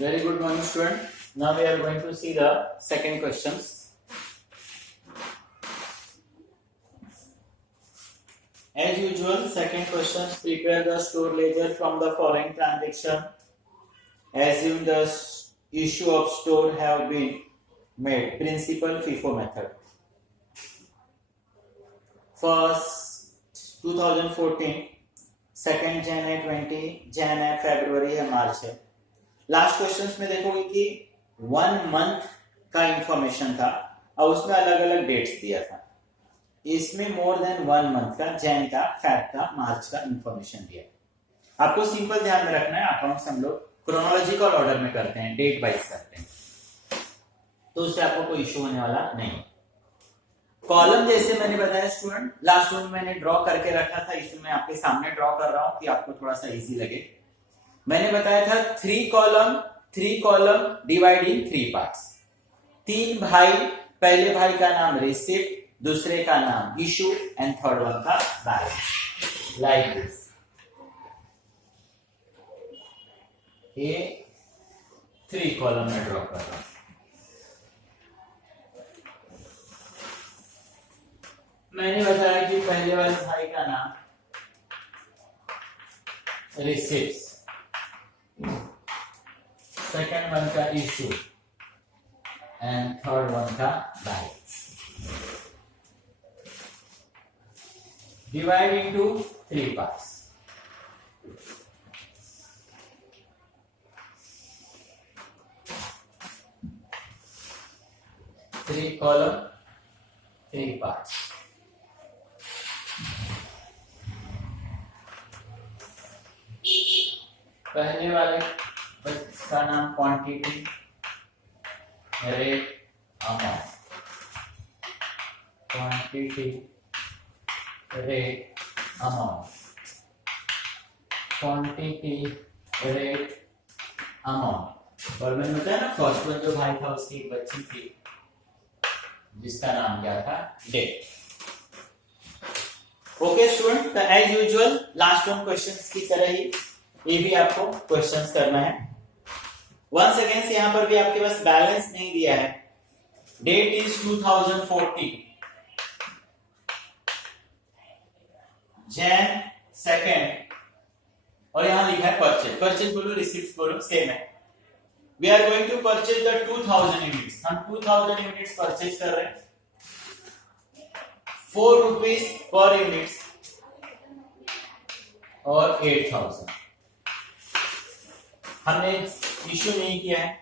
Very good morning, student. Now we are going to see the second questions. As usual, second questions, prepare the store ledger from the following transaction. Assume the issue of store have been made. Principal FIFO method. First 2014, second Jan है 20, Jan है February है March है. Last questions में देखोगे कि 1 month का information था और उसमें अलग अलग डेट्स दिया था. इसमें मोर देन 1 मंथ का, जैन का, फेब का, मार्च का इंफॉर्मेशन दिया. आपको सिंपल ध्यान में रखना है, अकाउंट्स हम लोग क्रोनोलॉजिकल ऑर्डर में करते हैं, डेट वाइज करते हैं, तो उससे आपको कोई इश्यू होने वाला नहीं. कॉलम जैसे मैंने बताया स्टूडेंट, लास्ट में मैंने ड्रॉ करके रखा था, इसमें मैं आपके सामने ड्रॉ कर रहा हूं कि आपको थोड़ा सा इजी लगे. मैंने बताया था 3 कॉलम डिवाइड इन 3 पार्ट्स. 3 भाई, पहले भाई का नाम रिसिप्ट, दूसरे का नाम इशू एंड थर्ड वन का बैलेंस, लाइक दिस. ये 3 कॉलम में ड्रॉ कर रहा हूं. मैंने बताया कि पहले वाले भाई का नाम रिसिप्ट, सेकेंड वन का इशू एंड थर्ड वन का balance. Divide into 3 parts. Three column 3 parts. पहले वाले का नाम quantity, rate, amount. Quantity, rate, amount. Quantity, rate, amount. और मैंने बताया ना, फर्स्ट वन जो भाई था उसकी एक बच्ची थी जिसका नाम क्या था, डेट. ओके स्टूडेंट, तो as usual last one questions की तरह ही ये भी आपको क्वेश्चंस करना है. वंस अगेन यहां पर भी आपके पास बैलेंस नहीं दिया है. डेट इज 2014, जैन सेकेंड, और यहां लिखा है परचेज बोलो, रिसिप्ट बोलो, सेम है. We are going to purchase the 2000 units. हम 2000 यूनिट्स परचेज कर रहे हैं. 4 रुपीज पर यूनिट्स और 8000. हमने इश्यू नहीं किया है.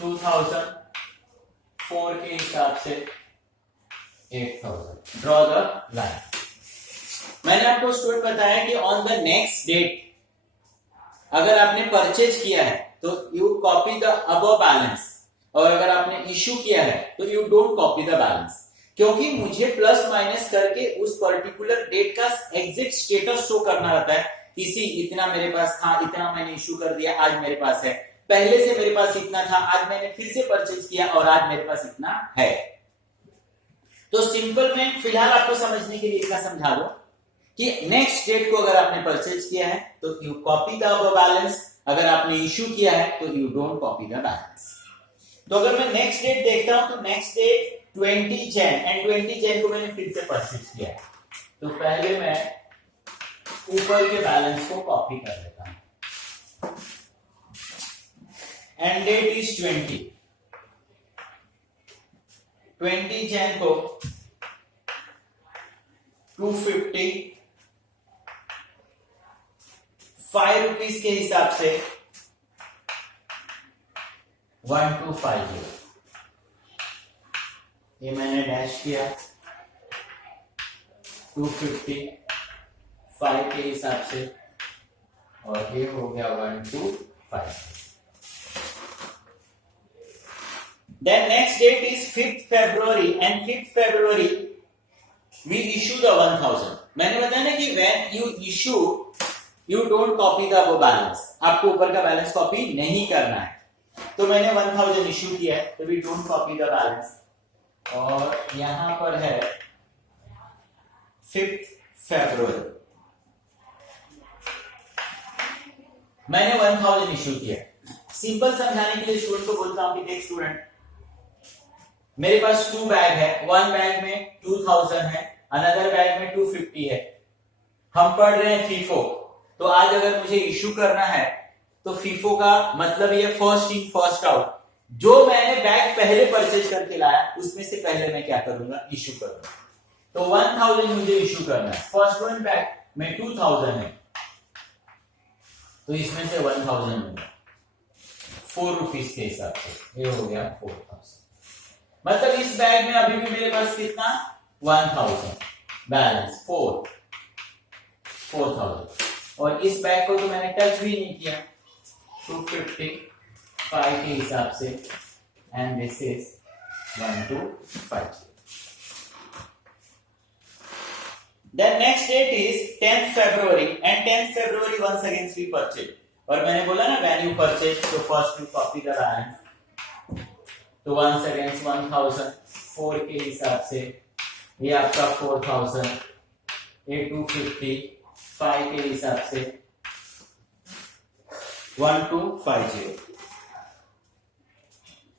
2004 के हिसाब से 8000. Draw the line. मैंने आपको स्टूडेंट बताया कि ऑन द नेक्स्ट डेट अगर आपने परचेज किया है तो you copy the above balance, और अगर आपने इश्यू किया है तो you don't copy the balance, क्योंकि मुझे प्लस माइनस करके उस पर्टिकुलर डेट का एग्जैक्ट स्टेटस शो करना रहता है. किसी इतना मेरे पास था, इतना मैंने इश्यू कर दिया, आज मेरे पास है. पहले से मेरे पास इतना था, आज मैंने फिर से परचेज किया और आज मेरे पास इतना है. तो सिंपल में फिलहाल आपको समझने के लिए इतना समझा दो कि नेक्स्ट डेट को अगर आपने परचेज किया है तो यू कॉपी द बैलेंस, अगर आपने इश्यू किया है तो you don't copy the balance. तो अगर मैं नेक्स्ट डेट देखता हूं तो next date 20 Jan, and 20 Jan को मैंने फिर से परचेज किया है, तो पहले मैं ऊपर के बैलेंस को कॉपी कर लेता हूं. एंड डेट इज 20 जैन को 250, 5 रुपीज के हिसाब से 1250. ये मैंने डैश किया. 250 5 के हिसाब से, और ये हो गया 125. Then next date is 5th February, and 5th February we issue the 1000. मैंने बताया ना कि when you issue you don't copy the balance. आपको ऊपर का बैलेंस कॉपी नहीं करना है. तो मैंने 1000 इश्यू किया है, तो we don't copy the balance. और यहां पर है 5th February. मैंने 1000 इश्यू किया। सिंपल समझाने के लिए स्टूडेंट को बोलता हूं कि देख स्टूडेंट, मेरे पास 2 बैग है, वन बैग में 2000 है, अनदर बैग में 250 है। हम पढ़ रहे हैं फीफो, तो आज अगर मुझे इश्यू करना है तो फीफो का मतलब ये फर्स्ट इन फर्स्ट आउट। जो मैंने बैग पहले परचेज करके लाया उसमें से पहले मैं क्या करूंगा, इश्यू करूंगा। तो 1000 मुझे इश्यू करना है। फर्स्ट वन बैग में 2000 है, तो इसमें से 1000 होगा 4 रुपीज के हिसाब से, ये हो गया 4000। मतलब इस बैग में अभी भी मेरे पास कितना, 1000 बैलेंस 4000। और इस बैग को तो मैंने टच भी नहीं किया, 255 के हिसाब से, and this is 1250। Then next date is 10th February and 10th February once again we purchase. और मैंने बोला ना when you purchase तो first you copy the balance, तो once again 1000 4 के हिसाब से, ये आपका 4000, ये 250 5 के हिसाब से 1250।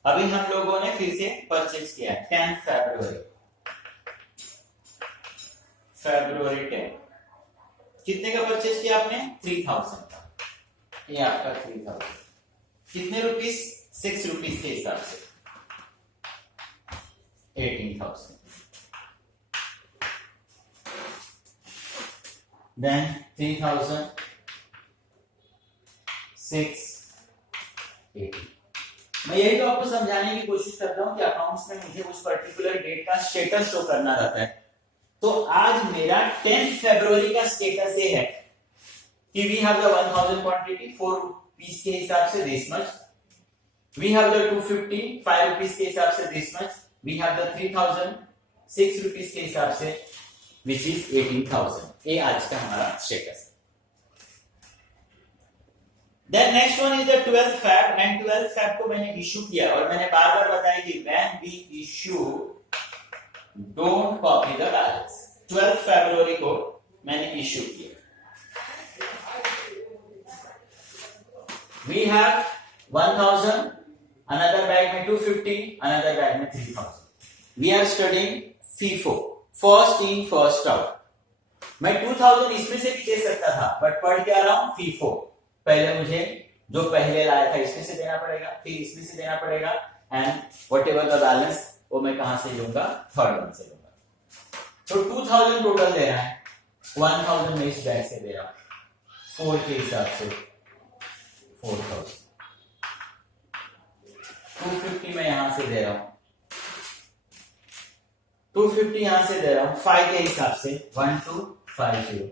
अभी हम लोगों ने फिर से परचेज किया 10th February 10। कितने का परचेज किया आपने, 3000 का। ये आपका 3000 कितने रुपीस, 6 रुपीस के हिसाब से 18,000। देन 3000 680। मैं यही तो आपको समझाने की कोशिश कर रहा हूं कि अकाउंट्स में मुझे उस पर्टिकुलर डेट का स्टेटस शो करना रहता है। तो आज मेरा 10th फरवरी का स्टेटस ये है कि we have the 1000 quantity 4 rupees के हिसाब से this much, we have the 250 5 rupees के हिसाब से this much, we have the 3000 6 rupees के हिसाब से विच इज 18,000। ये आज का हमारा स्टेटस है। Then next one is the 12th Feb, and 12th Feb को मैंने इश्यू किया और मैंने बार बार बताया कि when we issue don't copy the balance. 12th February को मैंने इश्यू किया। वी हैव 1000, अनदर बैग में 250, अनदर बैग में 3000। We are studying FIFO, first in first out. मैं 2000 इसमें से भी दे सकता था, बट पढ़ क्या रहा हूं, फीफो। पहले मुझे जो पहले लाया था इसमें से देना पड़ेगा, फिर इसमें से देना पड़ेगा, एंड व्हाटएवर द बैलेंस वो मैं कहां से लूंगा, थर्ड वन से लूंगा। तो 2000 टोटल दे रहा है, 1000 में इस बैग से दे रहा हूं, 4 के हिसाब से 4000, 250 में यहां से दे रहा हूं, 250 यहां से दे रहा हूं, 5 के हिसाब से 1250।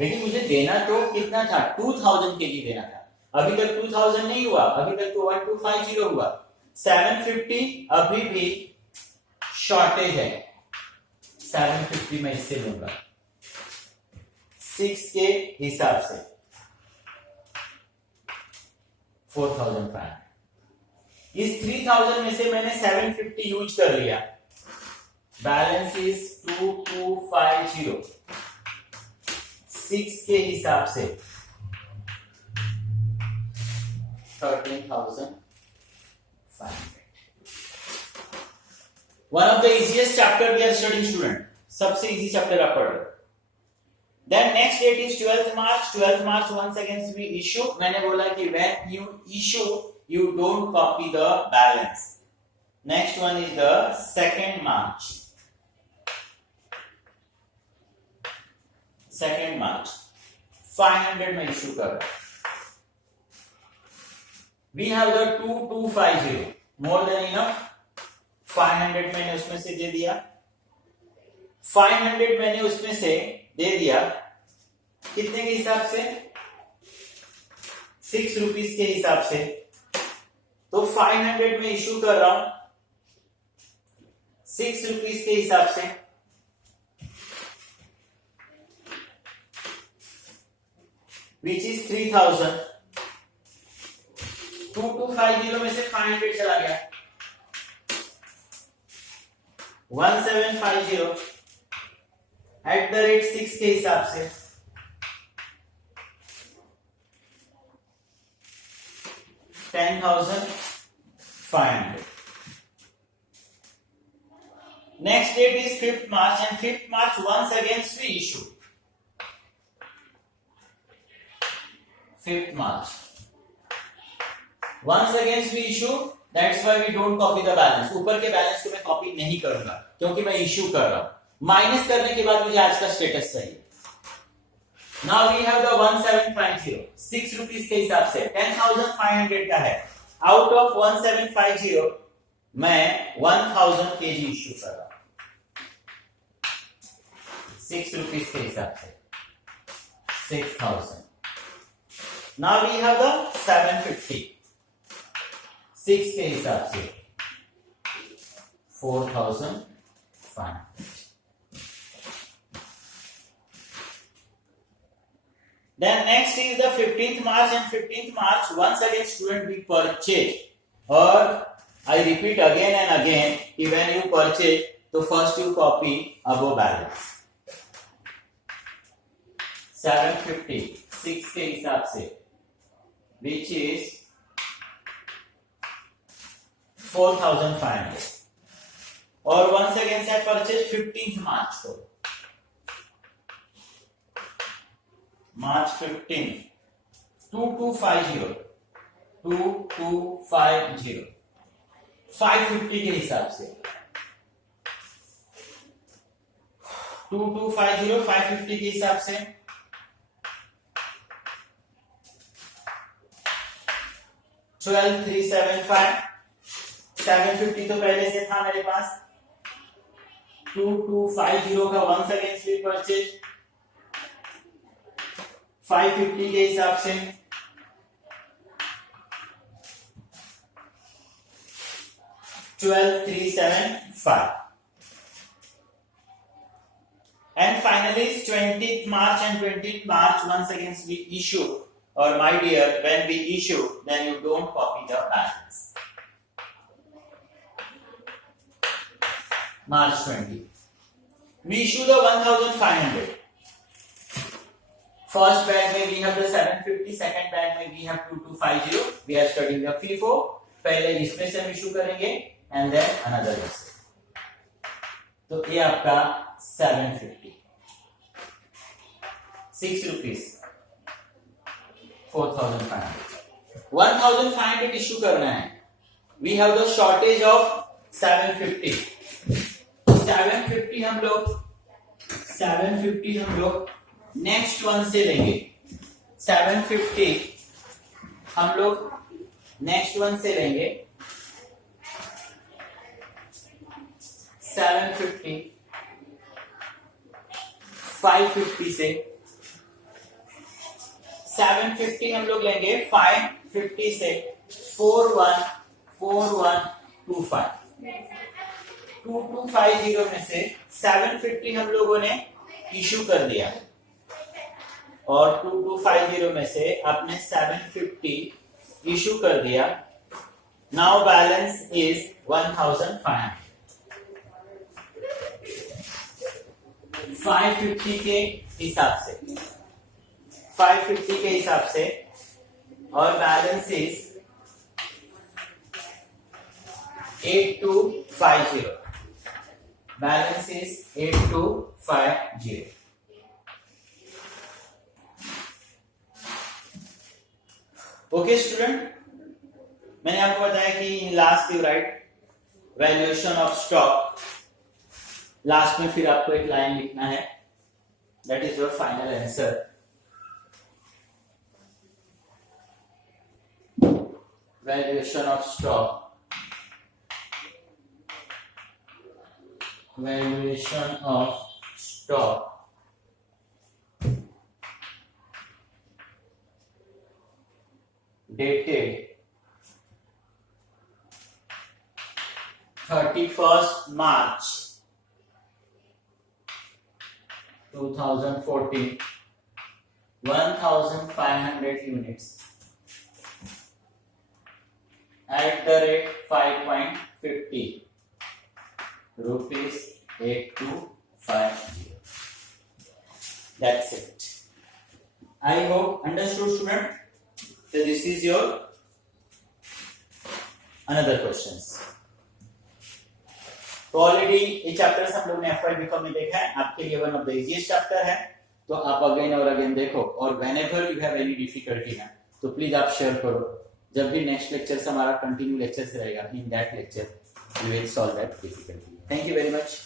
लेकिन मुझे देना तो कितना था, 2000 के जी देना था। अभी तक 2000 नहीं हुआ, अभी तक तो 1250 हुआ। 750 अभी भी शॉर्टेज है, 750 में इससे लूंगा 6 के हिसाब से 4500। इस 3000 में से मैंने 750 यूज कर लिया, बैलेंस इज 2250। 6 के हिसाब से 13,500। One of the easiest chapter we are studying student, सबसे इजी चैप्टर आप पढ़ रहे हो। Then next date is 12th March। 12th March once again we issue। मैंने बोला कि when you issue you don't copy the balance। Next one is the 2nd March। 2nd March 500 में issue कर रहा है। We have the 2250, more than enough। 500 मैंने उसमें से दे दिया, 500 मैंने उसमें से दे दिया, कितने के हिसाब से, 6 रुपीस के हिसाब से। तो 500 में इश्यू कर रहा हूं 6 रुपीस के हिसाब से, विच इज 3000। 2250 में से 500 चला गया, 1750 @ 6 के हिसाब से 10,500. Next date is 5th March, and 5th March once again we issue. 5th March. Once again we issue. That's why we don't copy the balance. ऊपर के बैलेंस को मैं कॉपी नहीं करूंगा क्योंकि मैं इश्यू कर रहा हूं. माइनस करने के बाद मुझे आज का स्टेटस चाहिए. Now we have the 1750. 6 rupees के हिसाब से 10,500 का है. Out of 1750 मैं 1000 kg इश्यू कर रहा हूं 6 रुपीस के हिसाब से 6000. Now we have the 750. 6 के हिसाब से 4,500. Then next is the 15th March, and 15th March once again student we purchase, or I repeat again and again, when you purchase so first you copy above balance. 750 6 के हिसाब से which is 4,500. और once again से purchase 15th March को. March 15th 2250 2250 550 के हिसाब से 2250 550 के हिसाब से 12375 750 तो पहले से था मेरे पास. 2250 का once again we purchase 550 के हिसाब से 12375. And finally 20th March and 20th March once again we issue, or my dear, when we issue then you don't copy the balance. March 20 we issue the 1500. First bag में we have the 750, second bag में we have 2250. We are studying the FIFO. पहले इसमें से हम issue करेंगे and then another से. तो ये आपका 750 6 रुपीस 4,500. 1,500 इशू करना है. We have the shortage of 750. 750 हम लोग नेक्स्ट वन से लेंगे. 750 हम लोग नेक्स्ट वन से लेंगे. 750 550 से 750 हम लोग लेंगे 550 से 414125. 2250 में से 750 हम लोगों ने इशू कर दिया और 2250 में से आपने 750 इशू कर दिया. Now balance is 1500. 550 के हिसाब से 550 के हिसाब से और balance is 8250. Balance is 8250. Okay student, मैंने आपको बताया कि last you right valuation of stock. Last में फिर आपको एक लाइन लिखना है. That is your final answer. Valuation of stock. Valuation of stock dated 31st March 2014, 1,500 units at the rate 5.50 rupees 8250. That's it. I hope understood, student. So this is your another questions. तो already ये chapters हम लोग ने FY BCom में देखा है, आपके लिए one of the easiest chapter है, तो आप अगेन और अगेन देखो, और whenever you have any difficulty ना तो प्लीज आप शेयर करो। जब भी नेक्स्ट लेक्चर से हमारा कंटिन्यू लेक्चर रहेगा, in that lecture we will solve that difficulty. Thank you very much.